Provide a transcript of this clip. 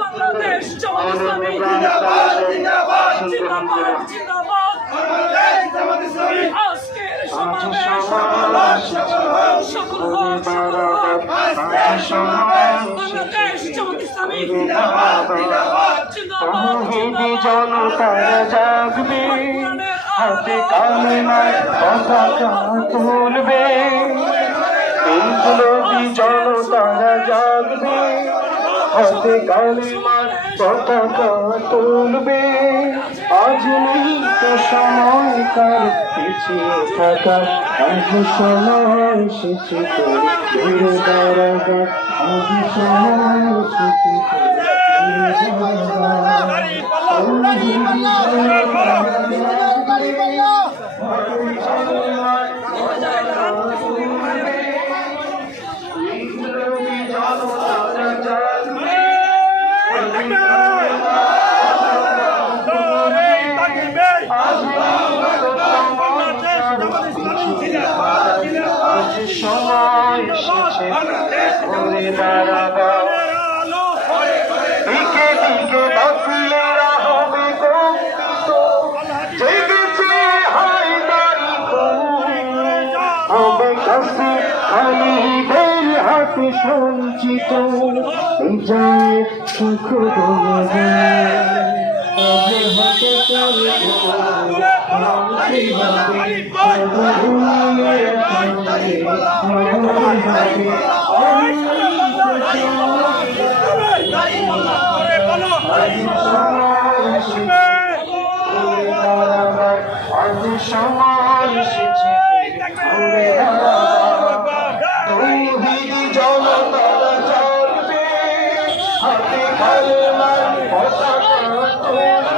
বাংলাদেশ জামাত ইসলামী জিন্দাবাদ জিন্দাবাদ জিন্দাবাদ জিন্দাবাদ আজকের সমাবেশ সফল হোক বাংলাদেশ জামাত ইসলামী জিন্দাবাদ জিন্দাবাদ জিন্দাবাদ জনতারা জাগবে, হাতে কালেমায় পতাকা তুলবে। বিপ্লবী জনতারা জাগবে, হাতে কালেমায় পতাকা তুলবে। আজ নেই তো সময়কার পিছিয়ে থাকা, আজ সময় এসেছে তোর ঘুরে দাঁড়াবার, আজ সময় এসেছে তোর ঘুরে দাঁড়াবার। সময় এসেছে ঘুরে দাঁড়াবার, দিকে দিকে বাতিলেরা হবে গো, জেগেছে হায়দারি হবে কাছে খালিদের হাতে সঞ্চিত বিজয় সুখ বলে হাতে চলে সময় এসেছে জনতারা চলবে, হাতে কালেমার পতাকা তুলবে।